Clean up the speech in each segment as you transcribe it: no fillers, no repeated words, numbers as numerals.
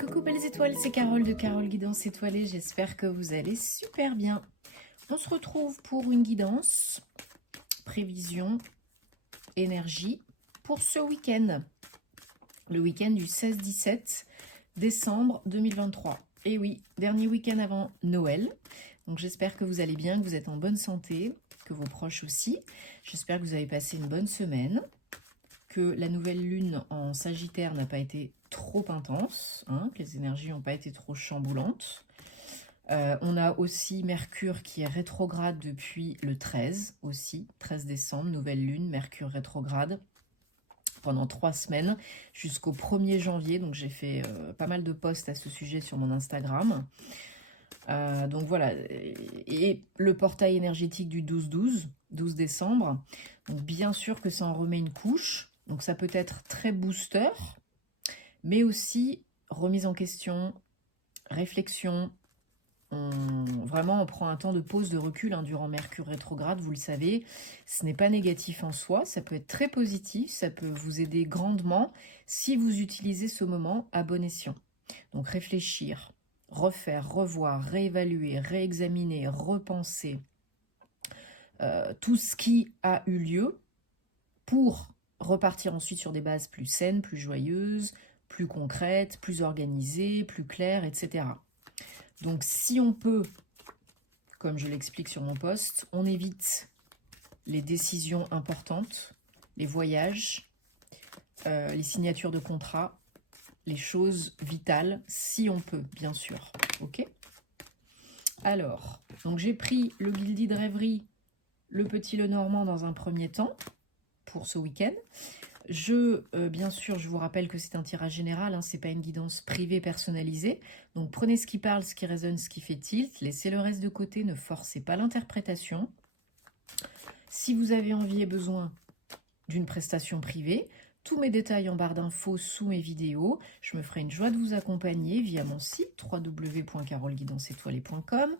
Coucou belles étoiles, c'est Carole de Carole Guidance Étoilée, j'espère que vous allez super bien. On se retrouve pour une guidance, prévision, énergie pour ce week-end. Le week-end du 16-17 décembre 2023. Et oui, dernier week-end avant Noël. Donc j'espère que vous allez bien, que vous êtes en bonne santé, que vos proches aussi. J'espère que vous avez passé une bonne semaine, que la nouvelle lune en Sagittaire n'a pas été trop intense, que les énergies n'ont pas été trop chamboulantes. On a aussi Mercure qui est rétrograde depuis le 13 aussi, 13 décembre, nouvelle lune, Mercure rétrograde pendant 3 semaines jusqu'au 1er janvier. Donc j'ai fait pas mal de posts à ce sujet sur mon Instagram. Donc voilà, et le portail énergétique du 12-12, 12 décembre. Donc bien sûr que ça en remet une couche. Donc ça peut être très booster, mais aussi remise en question, réflexion. Vraiment, on prend un temps de pause, de recul durant Mercure rétrograde, vous le savez. Ce n'est pas négatif en soi, ça peut être très positif, ça peut vous aider grandement si vous utilisez ce moment à bon escient. Donc réfléchir, refaire, revoir, réévaluer, réexaminer, repenser tout ce qui a eu lieu pour repartir ensuite sur des bases plus saines, plus joyeuses, plus concrètes, plus organisées, plus claires, etc. Donc si on peut, comme je l'explique sur mon post, on évite les décisions importantes, les voyages, les signatures de contrats, les choses vitales, si on peut, bien sûr. Ok ? Alors, donc j'ai pris le Guildy de rêverie, le Petit Lenormand dans un premier temps, pour ce week-end. Bien sûr, je vous rappelle que c'est un tirage général, c'est pas une guidance privée personnalisée. Donc prenez ce qui parle, ce qui résonne, ce qui fait tilt. Laissez le reste de côté, ne forcez pas l'interprétation. Si vous avez envie et besoin d'une prestation privée, tous mes détails en barre d'infos sous mes vidéos. Je me ferai une joie de vous accompagner via mon site www.caroleguidanceétoilée.com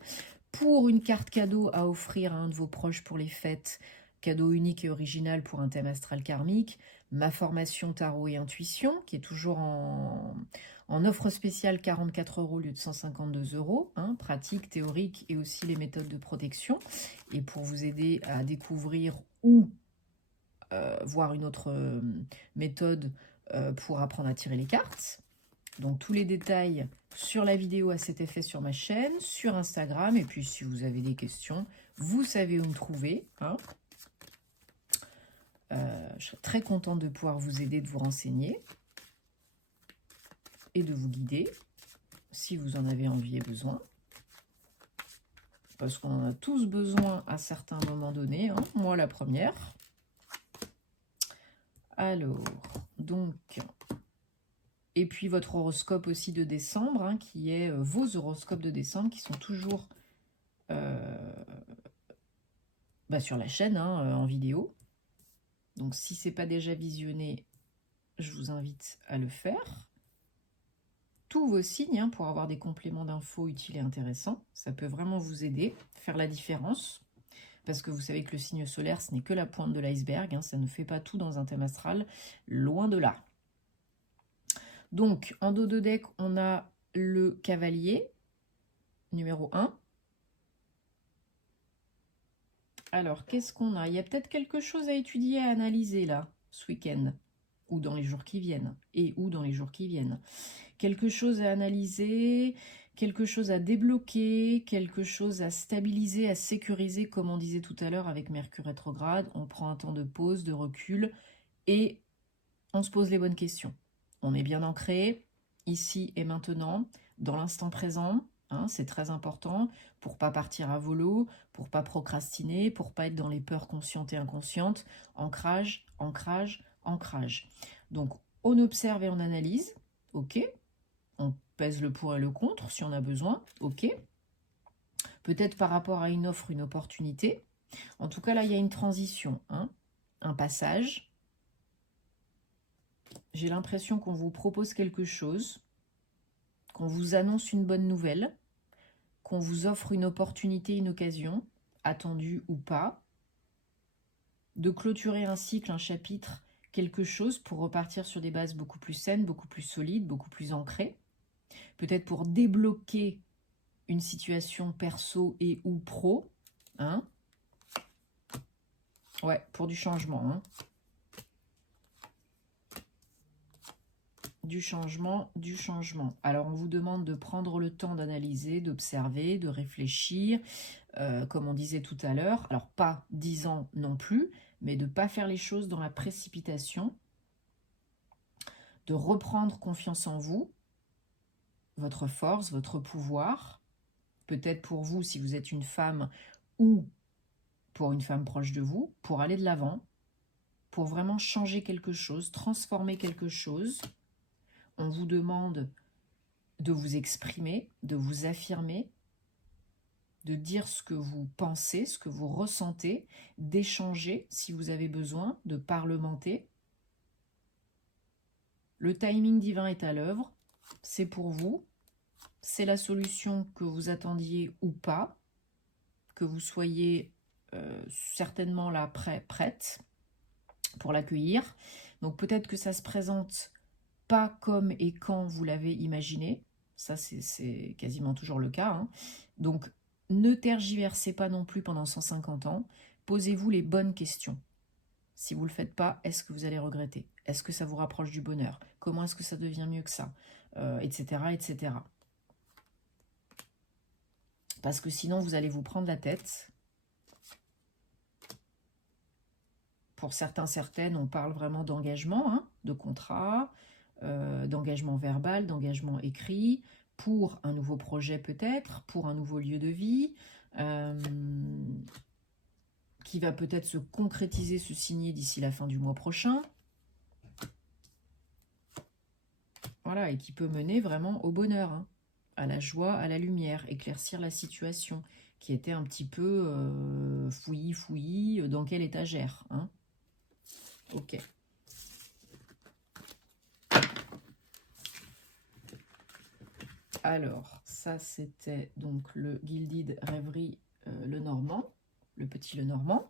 pour une carte cadeau à offrir à un de vos proches pour les fêtes. Cadeau unique et original pour un thème astral karmique, ma formation tarot et intuition, qui est toujours en offre spéciale 44 € au lieu de 152 €, pratique, théorique et aussi les méthodes de protection. Et pour vous aider à découvrir ou voir une autre méthode pour apprendre à tirer les cartes. Donc tous les détails sur la vidéo à cet effet sur ma chaîne, sur Instagram. Et puis si vous avez des questions, vous savez où me trouver. Je serais très contente de pouvoir vous aider, de vous renseigner et de vous guider si vous en avez envie et besoin. Parce qu'on en a tous besoin à certains moments donnés, moi la première. Alors, donc, et puis votre horoscope aussi de décembre, qui est vos horoscopes de décembre qui sont toujours sur la chaîne, en vidéo. Donc si ce n'est pas déjà visionné, je vous invite à le faire. Tous vos signes pour avoir des compléments d'infos utiles et intéressants. Ça peut vraiment vous aider, faire la différence. Parce que vous savez que le signe solaire, ce n'est que la pointe de l'iceberg. Ça ne fait pas tout dans un thème astral, loin de là. Donc, en dos de deck, on a le cavalier, numéro 1. Alors, qu'est-ce qu'on a? Il y a peut-être quelque chose à étudier, à analyser là, ce week-end, ou dans les jours qui viennent, Quelque chose à analyser, quelque chose à débloquer, quelque chose à stabiliser, à sécuriser, comme on disait tout à l'heure avec Mercure rétrograde. On prend un temps de pause, de recul, et on se pose les bonnes questions. On est bien ancré, ici et maintenant, dans l'instant présent. C'est très important pour pas partir à volo, pour pas procrastiner, pour pas être dans les peurs conscientes et inconscientes. Ancrage, ancrage, ancrage. Donc, on observe et on analyse, ok. On pèse le pour et le contre si on a besoin, ok. Peut-être par rapport à une offre, une opportunité. En tout cas, là, il y a une transition, un passage. J'ai l'impression qu'on vous propose quelque chose, qu'on vous annonce une bonne nouvelle, qu'on vous offre une opportunité, une occasion, attendue ou pas, de clôturer un cycle, un chapitre, quelque chose pour repartir sur des bases beaucoup plus saines, beaucoup plus solides, beaucoup plus ancrées. peut-être pour débloquer une situation perso et ou pro. Hein? Ouais, pour du changement. Hein? Du changement, du changement. Alors, on vous demande de prendre le temps d'analyser, d'observer, de réfléchir, comme on disait tout à l'heure. Alors, pas 10 ans non plus, mais de ne pas faire les choses dans la précipitation, de reprendre confiance en vous, votre force, votre pouvoir. Peut-être pour vous, si vous êtes une femme, ou pour une femme proche de vous, pour aller de l'avant, pour vraiment changer quelque chose, transformer quelque chose. On vous demande de vous exprimer, de vous affirmer, de dire ce que vous pensez, ce que vous ressentez, d'échanger si vous avez besoin, de parlementer. Le timing divin est à l'œuvre, c'est pour vous, c'est la solution que vous attendiez ou pas, que vous soyez certainement là prête pour l'accueillir. Donc peut-être que ça se présente pas comme et quand vous l'avez imaginé, ça c'est quasiment toujours le cas. Hein. Donc ne tergiversez pas non plus pendant 150 ans, posez-vous les bonnes questions. Si vous ne le faites pas, est-ce que vous allez regretter? Est-ce que ça vous rapproche du bonheur? Comment est-ce que ça devient mieux que ça? Etc., etc. Parce que sinon, vous allez vous prendre la tête. Pour certains, certaines, on parle vraiment d'engagement, hein, de contrat, d'engagement verbal, d'engagement écrit, pour un nouveau projet peut-être, pour un nouveau lieu de vie, qui va peut-être se concrétiser, se signer d'ici la fin du mois prochain. Voilà, et qui peut mener vraiment au bonheur, hein, à la joie, à la lumière, éclaircir la situation, qui était un petit peu fouillis, dans quelle étagère, hein. Ok. Alors, ça c'était donc le Gilded Rêverie Lenormand, le petit Lenormand.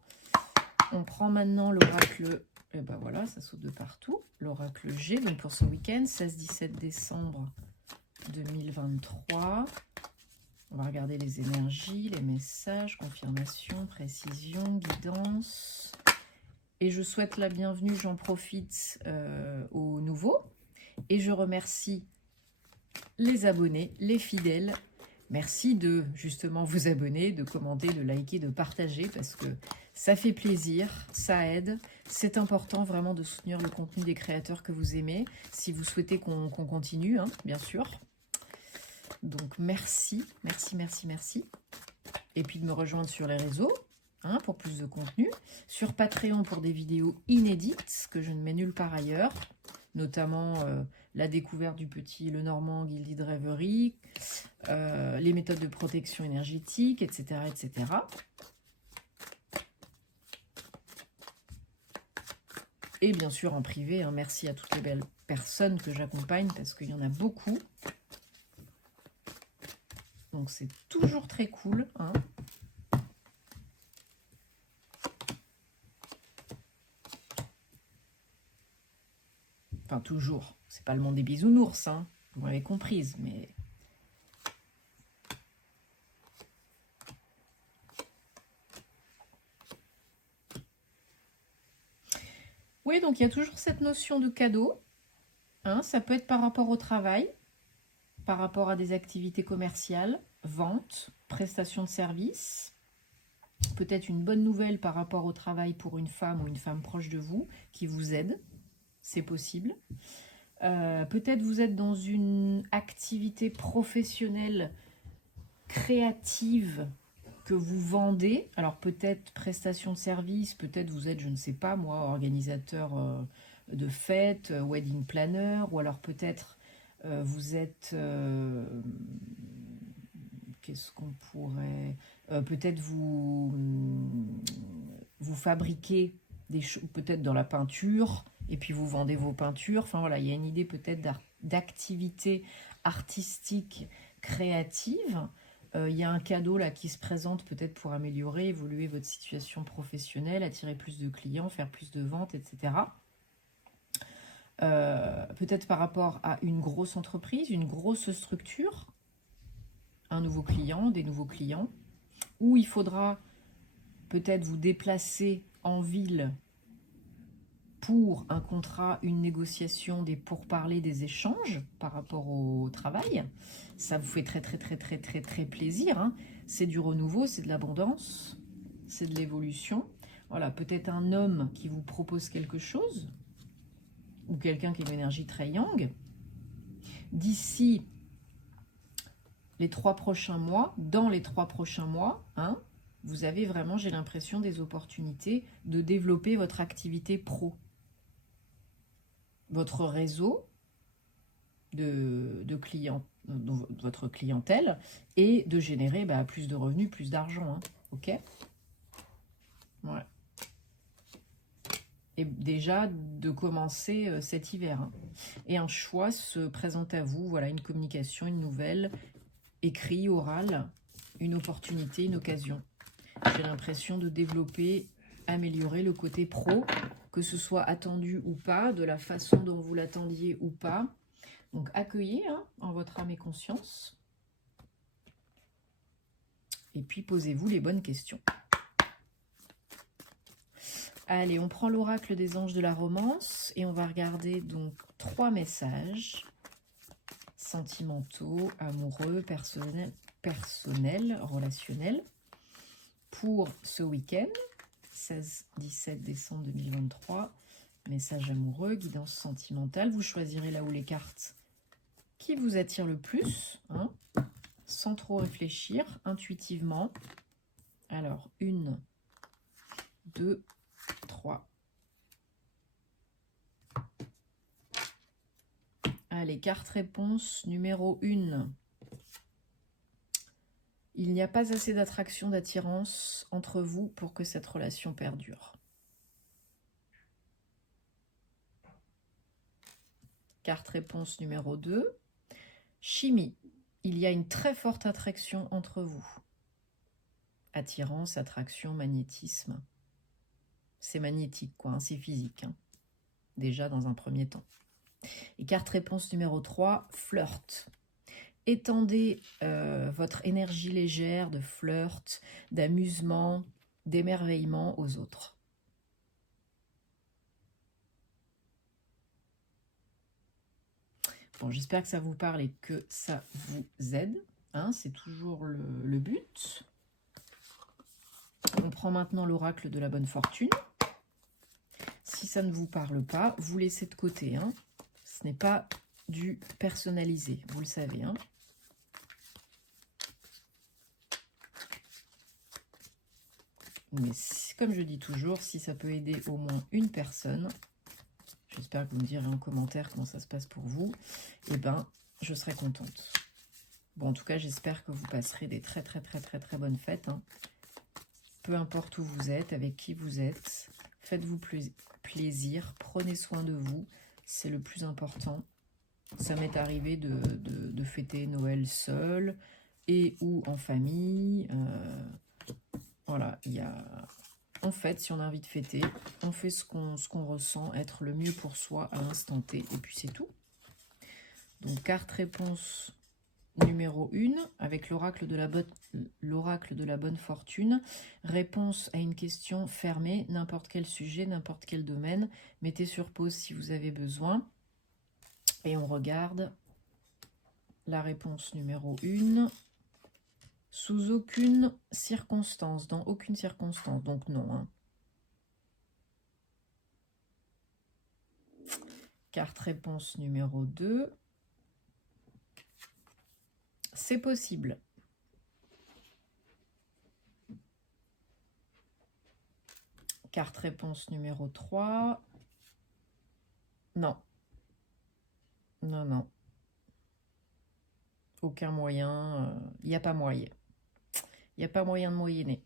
On prend maintenant l'oracle, et ben voilà, ça saute de partout. L'oracle G, donc pour ce week-end, 16-17 décembre 2023. On va regarder les énergies, les messages, confirmation, précision, guidance. Et je souhaite la bienvenue, j'en profite aux nouveaux. Et je remercie les abonnés, les fidèles. Merci de justement vous abonner, de commenter, de liker, de partager parce que ça fait plaisir, ça aide. C'est important vraiment de soutenir le contenu des créateurs que vous aimez. Si vous souhaitez qu'on continue, hein, bien sûr. Donc merci, merci, merci, merci. Et puis de me rejoindre sur les réseaux. Hein, pour plus de contenu, sur Patreon pour des vidéos inédites que je ne mets nulle part ailleurs, notamment la découverte du petit Lenormand Gilded Rêverie, les méthodes de protection énergétique, etc. etc. Et bien sûr en privé, hein, merci à toutes les belles personnes que j'accompagne parce qu'il y en a beaucoup. Donc c'est toujours très cool, hein. Enfin, toujours. C'est pas le monde des bisounours, hein. Vous m'avez comprise, mais... Oui, donc il y a toujours cette notion de cadeau. Hein, ça peut être par rapport au travail, par rapport à des activités commerciales, vente, prestation de services. Peut-être une bonne nouvelle par rapport au travail pour une femme ou une femme proche de vous qui vous aide. C'est possible. Peut-être vous êtes dans une activité professionnelle créative que vous vendez. Alors peut-être prestation de service, peut-être vous êtes, je ne sais pas moi, organisateur de fêtes, wedding planner, ou alors peut-être vous êtes... qu'est-ce qu'on pourrait... peut-être vous fabriquez des choses, peut-être dans la peinture, et puis vous vendez vos peintures. Enfin voilà, il y a une idée peut-être d'activité artistique créative. Il y a un cadeau là qui se présente peut-être pour améliorer, évoluer votre situation professionnelle, attirer plus de clients, faire plus de ventes, etc. peut-être par rapport à une grosse entreprise, une grosse structure, un nouveau client, des nouveaux clients, où il faudra peut-être vous déplacer en ville pour un contrat, une négociation, des pourparlers, des échanges par rapport au travail. Ça vous fait très très très très très très plaisir, hein. C'est du renouveau, c'est de l'abondance, c'est de l'évolution. Voilà, peut-être un homme qui vous propose quelque chose, ou quelqu'un qui a une énergie très yang. D'ici les 3 prochains mois, dans les 3 prochains mois, hein, vous avez vraiment, j'ai l'impression, des opportunités de développer votre activité pro. Votre réseau de clients, de votre clientèle, et de générer plus de revenus, plus d'argent. Hein, ok. Ouais. Et déjà de commencer cet hiver. Hein. Et un choix se présente à vous, voilà, une communication, une nouvelle, écrit, oral, une opportunité, une occasion. J'ai l'impression de développer, améliorer le côté pro, que ce soit attendu ou pas, de la façon dont vous l'attendiez ou pas. Donc accueillez en votre âme et conscience. Et puis posez-vous les bonnes questions. Allez, on prend l'oracle des anges de la romance et on va regarder donc 3 messages sentimentaux, amoureux, personnels, relationnels pour ce week-end, 16-17 décembre 2023. Message amoureux, guidance sentimentale. Vous choisirez là où les cartes qui vous attirent le plus, hein, sans trop réfléchir, intuitivement. Alors, 1, 2, 3. Allez, carte réponse numéro 1. Il n'y a pas assez d'attraction, d'attirance entre vous pour que cette relation perdure. Carte réponse numéro 2. Chimie. Il y a une très forte attraction entre vous. Attirance, attraction, magnétisme. C'est magnétique, quoi, hein, c'est physique. Hein, déjà dans un premier temps. Et carte réponse numéro 3, flirt. Étendez votre énergie légère de flirt, d'amusement, d'émerveillement aux autres. Bon, j'espère que ça vous parle et que ça vous aide. Hein, c'est toujours le but. On prend maintenant l'oracle de la bonne fortune. Si ça ne vous parle pas, vous laissez de côté. Hein. Ce n'est pas du personnalisé, vous le savez. Hein. Mais comme je dis toujours, si ça peut aider au moins une personne, j'espère que vous me direz en commentaire comment ça se passe pour vous, eh ben, je serai contente. Bon, en tout cas, j'espère que vous passerez des très très bonnes fêtes. Hein. Peu importe où vous êtes, avec qui vous êtes, faites-vous plaisir, prenez soin de vous, c'est le plus important. Ça m'est arrivé de fêter Noël seul et ou en famille. Voilà, il y a... En fait, si on a envie de fêter, on fait ce qu'on ressent être le mieux pour soi à l'instant T, et puis c'est tout. Donc, carte réponse numéro 1, avec l'oracle de la bonne fortune. Réponse à une question fermée, n'importe quel sujet, n'importe quel domaine. Mettez sur pause si vous avez besoin. Et on regarde la réponse numéro 1. Sous aucune circonstance, dans aucune circonstance, donc non. Hein. Carte réponse numéro 2. C'est possible. Carte réponse numéro 3. Non. Non, non. Aucun moyen. Il n'y a pas moyen. Il n'y a pas moyen de moyenner.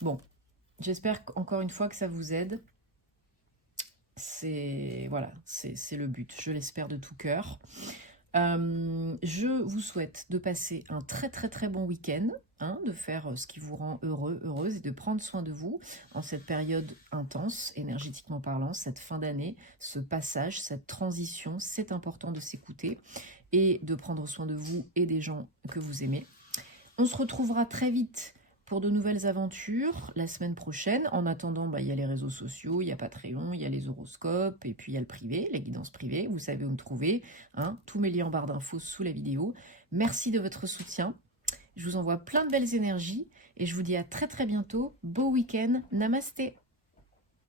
Bon. J'espère encore une fois que ça vous aide. C'est voilà, c'est le but. Je l'espère de tout cœur. Je vous souhaite de passer un très bon week-end, hein, de faire ce qui vous rend heureux, heureuse et de prendre soin de vous en cette période intense, énergétiquement parlant, cette fin d'année, ce passage, cette transition. C'est important de s'écouter et de prendre soin de vous et des gens que vous aimez. On se retrouvera très vite pour de nouvelles aventures la semaine prochaine. En attendant, il y a les réseaux sociaux, il y a Patreon, il y a les horoscopes, et puis il y a le privé, les guidances privées. Vous savez où me trouver. Hein, tous mes liens en barre d'infos sous la vidéo. Merci de votre soutien. Je vous envoie plein de belles énergies et je vous dis à très bientôt. Beau week-end. Namasté.